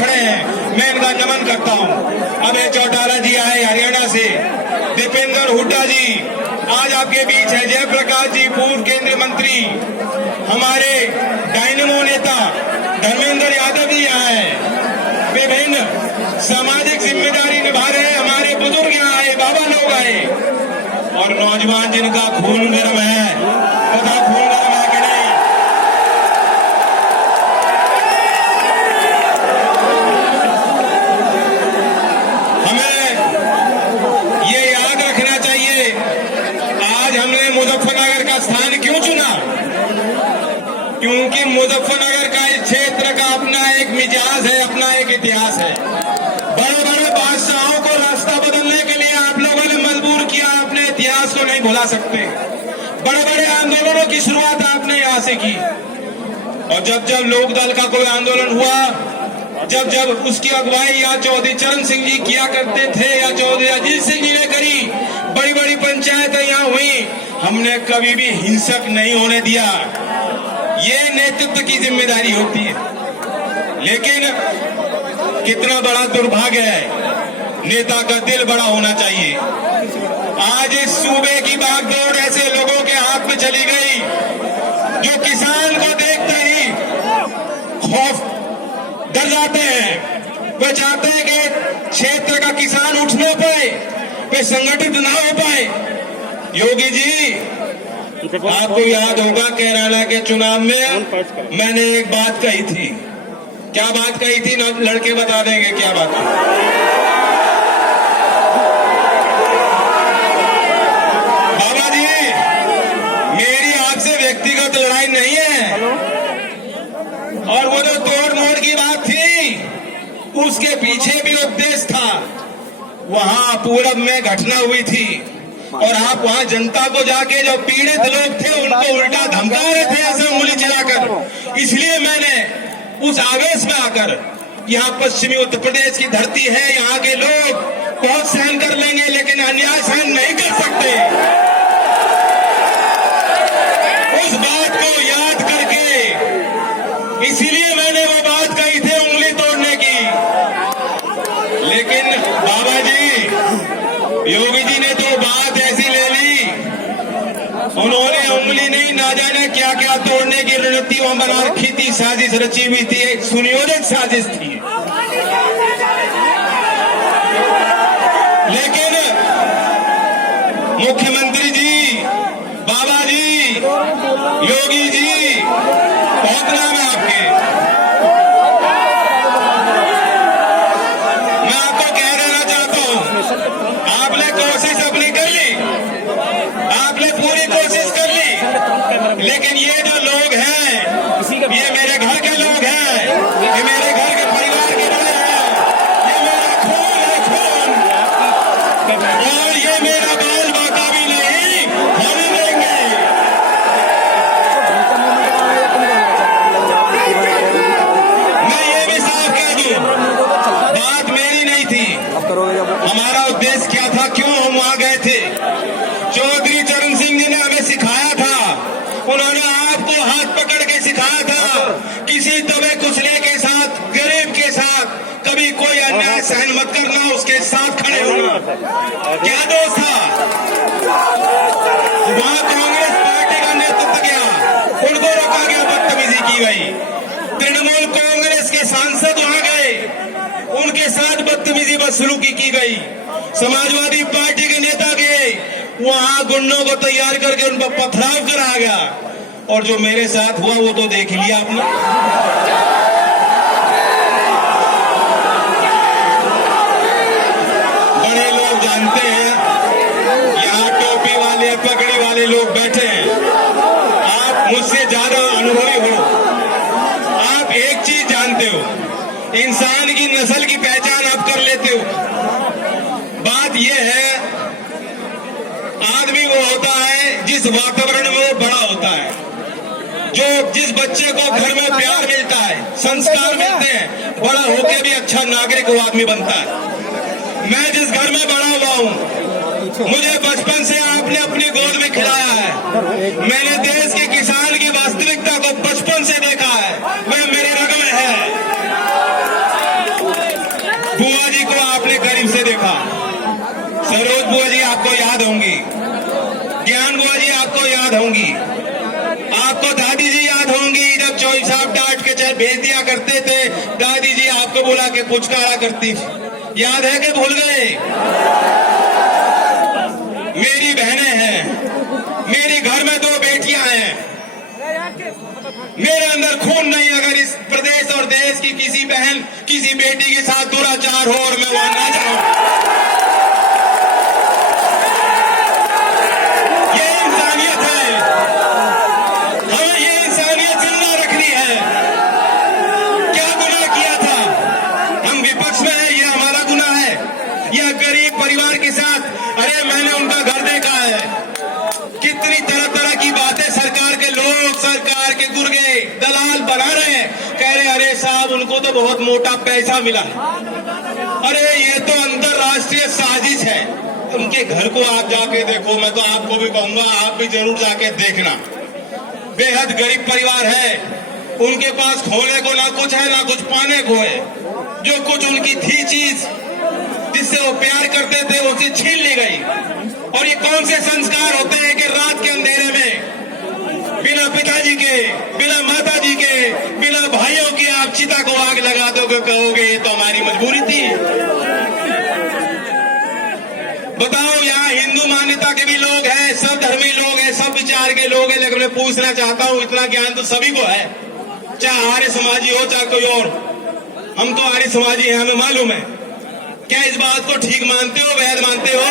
खड़े हैं, मैं इनका नमन करता हूं। अभय चौटाला जी आए हरियाणा से, दीपेंद्र हुड्डा जी आज आपके बीच है, जयप्रकाश जी पूर्व केंद्रीय मंत्री, हमारे डायनेमो नेता धर्मेंद्र यादव जी आए, विभिन्न सामाजिक जिम्मेदारी निभा रहे हमारे बुजुर्ग यहाँ आए, बाबा लोग आए, और नौजवान जिनका खून गर्म है, तथा खून गर्म है कि नहीं। हमें ये याद रखना चाहिए, आज हमने मुजफ्फरनगर का स्थान क्यों चुना, क्योंकि मुजफ्फरनगर का इस क्षेत्र का अपना एक मिजाज है, अपना एक इतिहास है। बड़े बड़े बादशाहों को रास्ता बदलने के लिए आप लोगों ने मजबूर किया, अपने इतिहास को नहीं भुला सकते। बड़े बड़े आंदोलनों की शुरुआत आपने यहाँ से की, और जब जब लोकदल का कोई आंदोलन हुआ, जब जब उसकी अगुवाई या चौधरी चरण सिंह जी किया करते थे या चौधरी अजीत सिंह जी ने करी, बड़ी बड़ी पंचायतें यहाँ हुई, हमने कभी भी हिंसक नहीं होने दिया। ये नेतृत्व की जिम्मेदारी होती है। लेकिन कितना बड़ा दुर्भाग्य है, नेता का दिल बड़ा होना चाहिए। आज इस सूबे की बागडोर ऐसे लोगों के हाथ में चली गई जो किसान को देखते ही खौफ डर जाते हैं। वे चाहते हैं कि क्षेत्र का किसान उठ ना पाए, वे संगठित ना हो पाए। योगी जी, आपको याद होगा केरला के चुनाव में मैंने एक बात कही थी। क्या बात कही थी? लड़के बता देंगे क्या बात है। बाबा जी, मेरी आपसे व्यक्तिगत लड़ाई नहीं है, और वो जो तोड़ मोड़ की बात थी उसके पीछे भी उद्देश्य था। वहां पूरब में घटना हुई थी, और आप वहां जनता को जाके जो पीड़ित लोग थे उनको उल्टा धमका रहे थे ऐसे उंगली चलाकर। इसलिए मैंने उस आवेश में आकर, यहाँ पश्चिमी उत्तर प्रदेश की धरती है, यहाँ के लोग बहुत सहन कर लेंगे लेकिन अन्याय सहन नहीं कर सकते, उस बात को याद करके इसीलिए मैंने वो बात कही थी उंगली तोड़ने की। लेकिन बाबा जी, योगी जी ने तो बात ऐसी ले ली, उन्होंने उंगली नहीं, ना जाने क्या क्या तोड़ने की रणनीति वहां बना रखी थी, साजिश रची हुई थी, एक सुनियोजित साजिश थी। लेकिन मुख्यमंत्री जी, बाबा जी, योगी जी, बहुत नाम है आपके। मैं आपको कह देना चाहता हूं, आपने कोशिश अपनी कर ली, आपने पूरी कोशिश कर ली, लेकिन ये जो लोग हैं, ये मेरे घर के लोग हैं, ये मेरे घर के परिवार के बड़े हैं, ये मेरा खून है, खून, और ये मेरा बाल बाका भी नहीं होने देंगे। मैं ये भी साफ कह दूं, बात मेरी नहीं थी, हमारा उद्देश्य क्या था, क्यों हम वहां गए थे। चौधरी चरण सिंह जी ने हमें सिखाया था, उन्होंने आपको हाथ पकड़ के सिखाया था, किसी दबे कुचले के साथ, गरीब के साथ कभी कोई अन्याय सहन मत करना, उसके साथ खड़े होना। क्या दोस्त था वहां? कांग्रेस पार्टी का नेतृत्व गया, उनको रोका गया, बदतमीजी की गई। तृणमूल कांग्रेस के सांसद वहां गए, उनके साथ बदतमीजी बदसलूकी की गई। समाजवादी पार्टी के नेता गए, वहां गुंडों को तैयार करके उन पर पथराव कराया गया, और जो मेरे साथ हुआ वो तो देख लिया आपने। बड़े लोग जानते हैं, यहाँ टोपी वाले पगड़ी वाले लोग बैठे हैं, आप मुझसे ज्यादा अनुभवी हो, आप एक चीज जानते हो, इंसान की नस्ल की पहचान आप कर लेते हो। बात यह है, आदमी वो होता है जिस वातावरण में वो बड़ा होता है, जो जिस बच्चे को घर में प्यार मिलता है, संस्कार मिलते हैं, बड़ा होकर भी अच्छा नागरिक वो आदमी बनता है। मैं जिस घर में बड़ा हुआ हूँ, मुझे बचपन से आपने अपनी गोद में खिलाया है, मैंने देश के किसान की वास्तविकता को बचपन से देखा है, वह मेरे रग में है। करीब से देखा। सरोज बुआ जी आपको याद होंगी, ज्ञान बुआ जी आपको याद होंगी, आपको दादी जी याद होंगी। जब चौधरी साहब डांट के चाहे भेज दिया करते थे, दादी जी आपको बुला के पुचकारा करती थी। याद है कि भूल गए? मेरी बहनें हैं, मेरे घर में 2 बेटियां हैं, मेरे अंदर खून नहीं। अगर इस प्रदेश और देश की किसी बहन किसी बेटी के साथ दुराचार हो और मैं वहां ना जाऊं, ये इंसानियत है। हमें ये इंसानियत जिंदा रखनी है। क्या गुनाह किया था? हम विपक्ष में है, ये हमारा गुनाह है। यह गरीब परिवार के साथ, अरे मैंने उनका घर देखा है, कितनी तरह तरह की बातें सरकार के लोग, सरकार के गुर्गे दलाल बना रहे हैं। कह रहे अरे साहब उनको तो बहुत मोटा पैसा मिला है। अरे ये तो अंतरराष्ट्रीय साजिश है। उनके घर को आप जाके देखो, मैं तो आपको भी कहूंगा आप भी जरूर जाके देखना। बेहद गरीब परिवार है, उनके पास खोने को ना कुछ है ना कुछ पाने को है। जो कुछ उनकी थी चीज जिससे वो प्यार करते थे उसे छीन ली गई। और ये कौन से संस्कार होते हैं कि रात के अंधेरे में बिना पिताजी के, बिना माताजी के, बिना भाइयों के आप चिता को आग लगा दोगे, कहोगे ये तो हमारी मजबूरी थी। बताओ यहाँ हिंदू मान्यता के भी लोग हैं, सब धर्मी लोग हैं, सब विचार के लोग हैं, लेकिन मैं पूछना चाहता हूँ, इतना ज्ञान तो सभी को है, चाहे आर्य समाजी हो चाहे कोई और। हम तो आर्य समाजी हैं, हमें मालूम है। क्या इस बात को ठीक मानते हो, वैध मानते हो?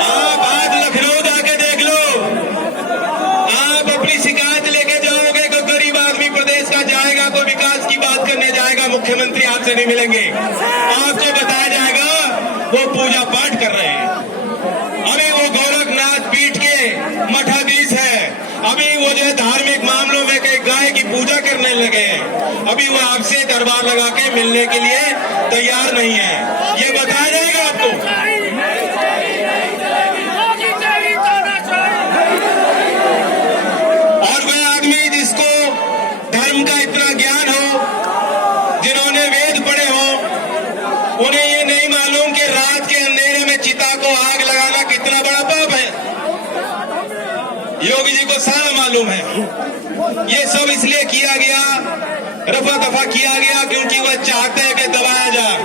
आप आज लखनऊ जाके देख लो, आप अपनी शिकायत लेके जाओगे, कोई गरीब आदमी प्रदेश का जाएगा, कोई विकास की बात करने जाएगा, मुख्यमंत्री आपसे नहीं मिलेंगे। आपको बताया जाएगा वो पूजा पाठ कर रहे हैं। अभी वो गोरखनाथ पीठ के मठाधीश है, अभी वो जो है धार्मिक मामलों में कई गाय की पूजा करने लगे हैं। अभी वो आपसे दरबार लगा के मिलने के लिए तैयार नहीं है। ये बताया जाएगा आपको। और वह आदमी जिसको धर्म का इतना ज्ञान हो, जिन्होंने वेद पढ़े हो, उन्हें ये नहीं मालूम कि रात के अंधेरे में चिता को आग लगाना कितना बड़ा पाप है। योगी जी को सारा मालूम है। ये सब इसलिए किया गया, रफा दफा किया गया, क्योंकि वह चाहते हैं कि दबाया जाए।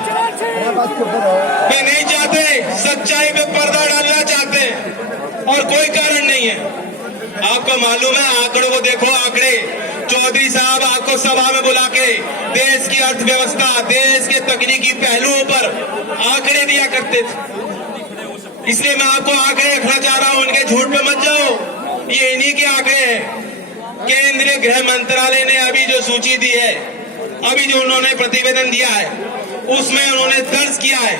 वे नहीं चाहते, सच्चाई पे पर्दा डालना चाहते, और कोई कारण नहीं है। आपको मालूम है, आंकड़ों को देखो, आंकड़े। चौधरी साहब आपको सभा में बुला के देश की अर्थव्यवस्था, देश के तकनीकी पहलुओं पर आंकड़े दिया करते थे। इसलिए मैं आपको आंकड़े रखना चाह रहा हूं, उनके झूठ पे मत जाओ। ये इन्हीं के आंकड़े हैं। केंद्रीय गृह मंत्रालय ने अभी जो सूची दी है, अभी जो उन्होंने प्रतिवेदन दिया है, उसमें उन्होंने दर्ज किया है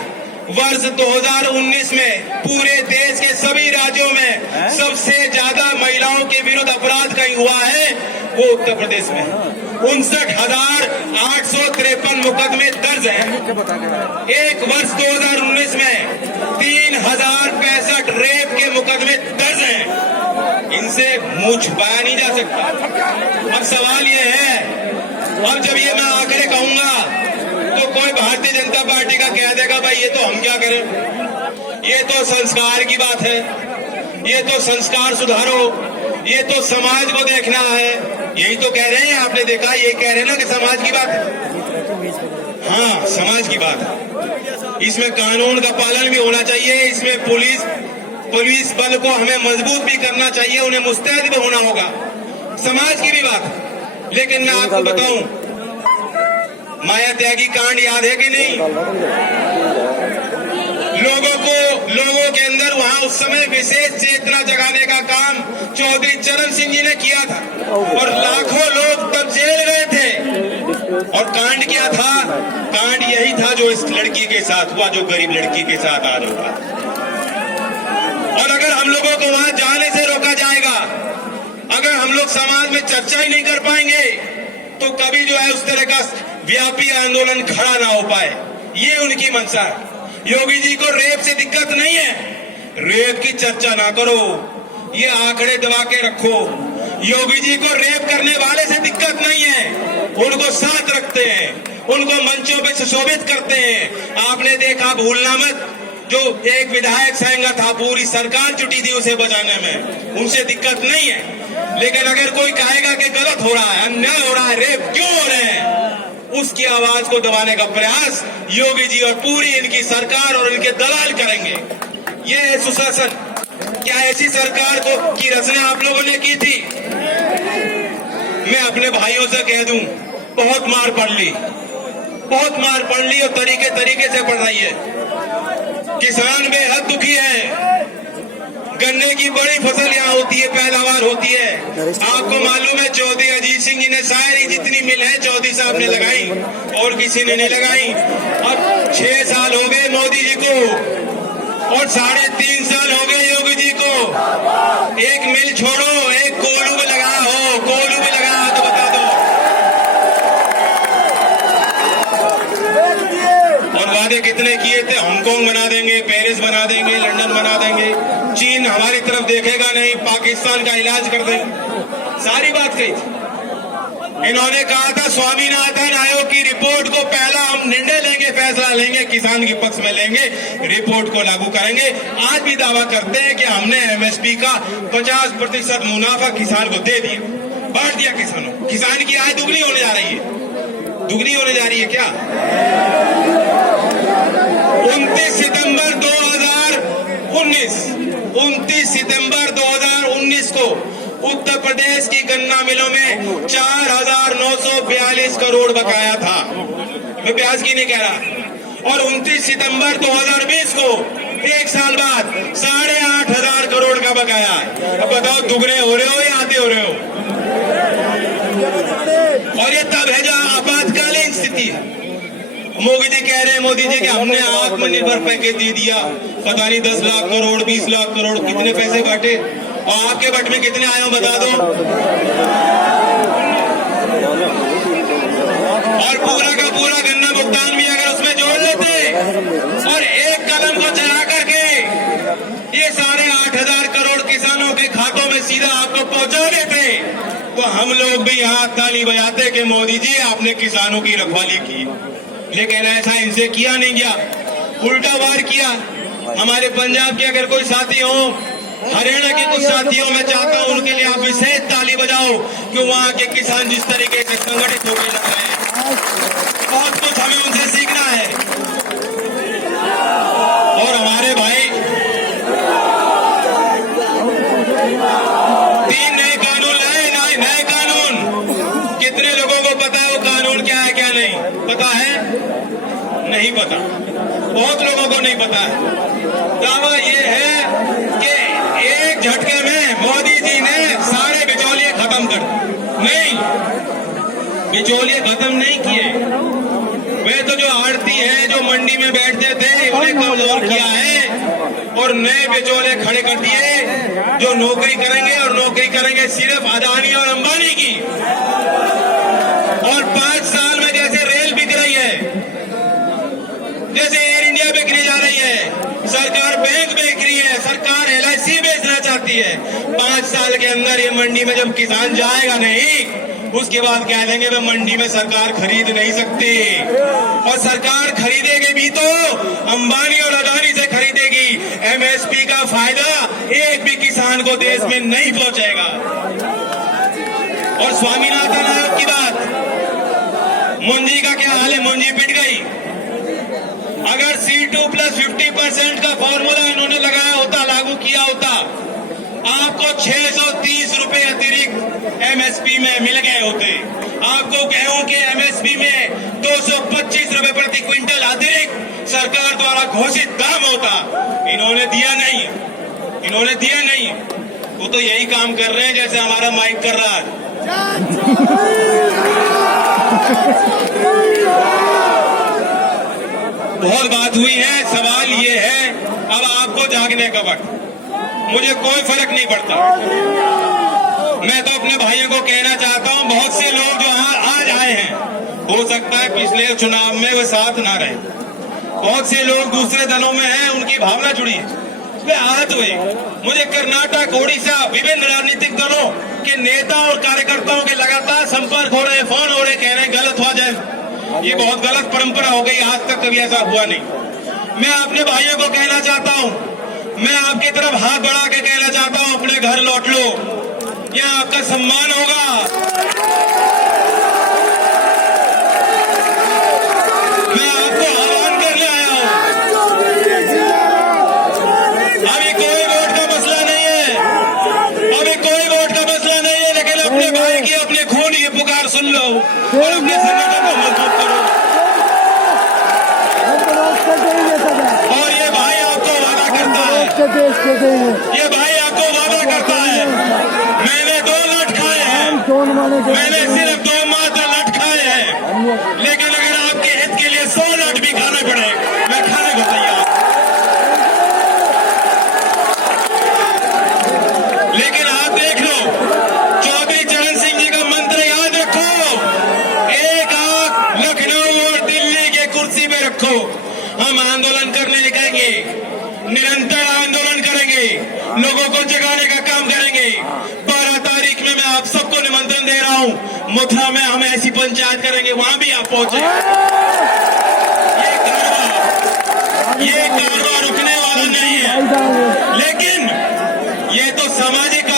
वर्ष 2019 में पूरे देश के सभी राज्यों में सबसे ज्यादा महिलाओं के विरुद्ध अपराध कहीं हुआ है वो उत्तर प्रदेश में 59,853 मुकदमे दर्ज हैं। एक वर्ष 2019 में 3,065 रेप के मुकदमे दर्ज हैं। इनसे मुंह छुपाया नहीं जा सकता। अब सवाल ये है, अब जब ये मैं आंकड़े कहूंगा तो कोई भारतीय जनता पार्टी का कह देगा भाई ये तो हम क्या करें, ये तो संस्कार की बात है, ये तो संस्कार सुधारो, ये तो समाज को देखना है। यही तो कह रहे हैं, आपने देखा, ये कह रहे हैं ना कि समाज की बात है। हाँ, समाज की बात है। इसमें कानून का पालन भी होना चाहिए, इसमें पुलिस बल को हमें मजबूत भी करना चाहिए, उन्हें मुस्तैद भी होना होगा, समाज की भी बात। लेकिन मैं आपको बताऊं, माया त्यागी कांड याद है कि नहीं? लोगों के अंदर वहां उस समय विशेष चेतना जगाने का काम चौधरी चरण सिंह जी ने किया था, और लाखों लोग तब जेल गए थे। और कांड क्या था? कांड यही था जो इस लड़की के साथ हुआ, जो गरीब लड़की के साथ आज हुआ। और अगर हम लोगों को वहां जाने से रोका जाएगा, अगर हम लोग समाज में चर्चा ही नहीं कर पाएंगे, तो कभी जो है उस तरह का व्यापी आंदोलन खड़ा ना हो पाए। ये उनकी मंशा है। योगी जी को रेप से दिक्कत नहीं है, रेप की चर्चा ना करो, ये आंकड़े दबा के रखो। योगी जी को रेप करने वाले से दिक्कत नहीं है, उनको साथ रखते हैं, उनको मंचों पे सुशोभित करते हैं। आपने देखा भूलना मत, जो एक विधायक संघ था, पूरी सरकार जुटी थी उसे बचाने में, उनसे दिक्कत नहीं है। लेकिन अगर कोई कहेगा कि गलत हो रहा है, अन्याय हो रहा है, रेप क्यों हो रहे हैं, उसकी आवाज को दबाने का प्रयास योगी जी और पूरी इनकी सरकार और इनके दलाल करेंगे। ये है सुशासन। क्या ऐसी सरकार को की रचना आप लोगों ने की थी? मैं अपने भाइयों से कह दूं, बहुत मार पड़ ली, बहुत मार पड़ ली और तरीके तरीके से पड़ रही है। किसान बेहद दुखी है। गन्ने की बड़ी फसल यहाँ होती है, पैदावार होती है। आपको मालूम है चौधरी अजीत सिंह जी ने सारी जितनी मिल है चौधरी साहब ने लगाई और किसी ने नहीं लगाई। अब 6 साल हो गए मोदी जी को और 3.5 साल हो गए योगी जी को। एक मिल छोड़ो, एक कोल्हू में लगा हो, कोल्हू में लगा हो तो बता दो। और वादे कितने किए थे, हांगकांग बना देंगे, पेरिस बना देंगे, लंदन बना देंगे, चीन हमारी तरफ देखेगा नहीं, पाकिस्तान का इलाज कर देंगे, सारी बात कही थी। इन्होंने कहा था स्वामीनाथन आयोग की रिपोर्ट को पहला हम निर्णय लेंगे, फैसला लेंगे, किसान के पक्ष में लेंगे, रिपोर्ट को लागू करेंगे। आज भी दावा करते हैं कि हमने एमएसपी का 50% मुनाफा किसान को दे दिया, बांट दिया किसानों। किसान की आय दुगनी होने जा रही है, दुगनी होने जा रही है। क्या 29 सितंबर 2019 को उत्तर प्रदेश की गन्ना मिलों में 4,942 करोड़ बकाया था। मैं ब्याज की नहीं कह रहा। और 29 सितंबर 2020 को, एक साल बाद, 8,500 करोड़ का बकाया है। अब बताओ दुगने हो रहे हो या आधे हो रहे हो? और ये तब है जहां आपातकालीन स्थिति है। मोदी जी कह रहे हैं, मोदी जी कि हमने आत्मनिर्भर पैकेज दे दिया, पता नहीं 10 लाख करोड़, 20 लाख करोड़, कितने पैसे बांटे और आपके बट में कितने आए हो बता दो। और पूरा का पूरा गन्ना भुगतान भी अगर उसमें जोड़ लेते और एक कलम को चला करके ये 8,500 करोड़ किसानों के खातों में सीधा आपको पहुंचा देते, तो हम लोग भी यहाँ ताली बजाते कि मोदी जी आपने किसानों की रखवाली की। लेकिन ऐसा इनसे किया नहीं गया, उल्टा वार किया। हमारे पंजाब के अगर कोई साथी हो, हरियाणा के कुछ साथियों में चाहता हूं उनके लिए आप विशेष ताली बजाओ कि वहां के किसान जिस तरीके से संगठित होकर लग रहे हैं, बहुत कुछ हमें उनसे सीखना है। और हमारे भाई 3 नए कानून लाए, नए कानून। कितने लोगों को पता है वो कानून क्या है क्या नहीं पता है? नहीं पता, बहुत लोगों को नहीं पता है। दावा ये है कि एक झटके में मोदी जी ने सारे बिचौलिए खत्म कर दिए। नहीं, बिचौलिए खत्म नहीं किए, वे तो जो आड़ती है, जो मंडी में बैठते थे, उन्हें कमजोर किया है और नए बिचौलिए खड़े कर दिए जो नौकरी करेंगे और नौकरी करेंगे सिर्फ अदानी और अंबानी की। और 5 साल में जैसे रेल बिक रही है, जैसे एयर इंडिया बिकने जा रही है, सरकार बैंक बेच रही है, सरकार LIC बेचना चाहती है, 5 साल के अंदर ये मंडी में जब किसान जाएगा नहीं, उसके बाद कह देंगे वे मंडी में सरकार खरीद नहीं सकती। और सरकार खरीदेगी भी तो अंबानी और अदानी से खरीदेगी। MSP का फायदा एक भी किसान को देश में नहीं पहुंचेगा। और स्वामीनाथन आयोग की बात, मुंजी का क्या हाल है? मुंजी पिट गई। अगर C2+50% का फॉर्मूला इन्होंने लगाया होता, लागू किया होता, आपको 630 रुपए अतिरिक्त MSP में मिल गए होते। आपको गेहूं के MSP में 225 रुपए प्रति क्विंटल अतिरिक्त सरकार द्वारा घोषित दाम होता। इन्होंने दिया नहीं, इन्होंने दिया नहीं। वो तो यही काम कर रहे हैं जैसे हमारा माइक कर रहा है। बहुत बात हुई है, सवाल ये है अब आपको जागने का वक्त। मुझे कोई फर्क नहीं पड़ता। मैं तो अपने भाइयों को कहना चाहता हूं, बहुत से लोग जो आज आए हैं, हो सकता है पिछले चुनाव में वे साथ ना रहे, बहुत से लोग दूसरे दलों में हैं, उनकी भावना जुड़ी है। वे आहत हुए। मुझे कर्नाटक, ओडिशा, विभिन्न राजनीतिक दलों के नेता और कार्यकर्ताओं के लगातार संपर्क हो रहे, फोन हो रहे, कह रहे हैं गलत हुआ जाए। ये बहुत गलत परंपरा हो गई, आज तक कभी ऐसा हुआ नहीं। मैं अपने भाइयों को कहना चाहता हूं, मैं आपकी तरफ हाथ बढ़ा के कहना चाहता हूं, अपने घर लौट लो, यह आपका सम्मान होगा। मैं आपको आह्वान करने आया हूं। अभी कोई वोट का मसला नहीं है, अभी कोई वोट का मसला नहीं है, लेकिन अपने भाई की, अपने खून की पुकार सुन लो और अपने संगठन को मजबूत करो। और ये भाई आपको वादा करता है, ये भाई आपको वादा करता है, मैंने 2 लठ खाए हैं, मैंने सिर्फ 2 मात्र लठ खाए हैं, लेकिन अगर आपके हित के लिए 100 लठ भी खाने पड़े, मैं खाने को तैयार। लेकिन आप देख लो, चौधरी चरण सिंह जी का मंत्र याद रखो, एक आंख लखनऊ और दिल्ली के कुर्सी पे रखो। हम आंदोलन करने निकलेंगे, निरंतर आंदोलन करेंगे, लोगों को जगाने का काम करेंगे। 12 तारीख में मैं आप सबको निमंत्रण दे रहा हूं, मथुरा में हम ऐसी पंचायत करेंगे, वहां भी आप पहुंचे। ये कारवां रुकने वाला नहीं है, लेकिन ये तो सामाजिक